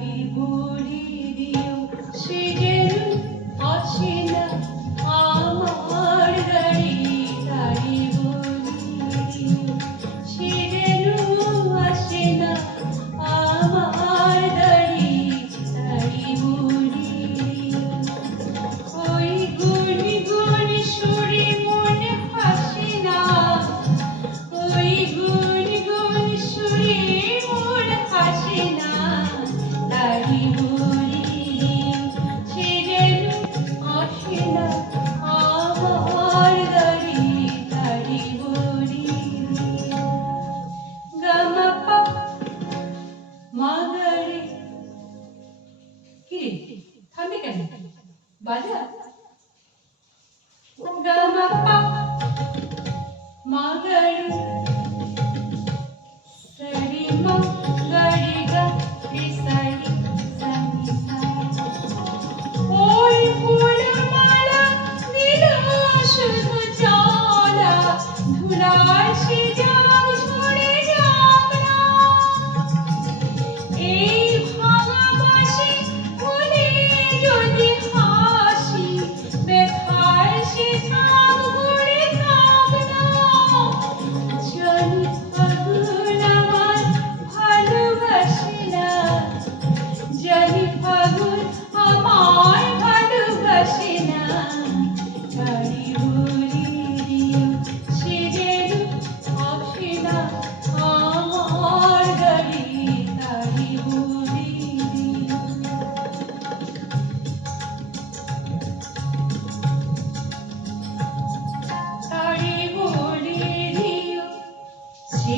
তারি বুড়ি দিও সে যেন আসে না আমার গাড়ি তারি বুড়ি দিও সে যেন আসে না আমার গাড়ি তারি বুড়ি দিও ওই গুনি গুনি সুরে মনে হাসে না ওই গুনি গুনি সুরে মনে হাসে না তারি বুড়ি দিও সে যেন আসে না আমার গাড়ি তারি বুড়ি দিও গামা পা মা গাড়ি কিরে থামে কেন বাজা গামা পা মা গাড়ি সরি মা গাড়ি গা রে সারি সানি সা ওই ফুলমালা দিল শুধু চলা ধুলায় সে যাও ঝরে যাক না এই ভাঙা বাঁশি মনে যদি হাসি ব্যথায় সে থাক ঘুরে থাক না জানি ফাগুন আমার ভালোবাসে না জানি ফাগুন আমায় ভালোবাসে না তারি বুড়ি দিও সে যেন আসে না আমার গাড়ি তারি বুড়ি দিও তারি বুড়ি দিও সে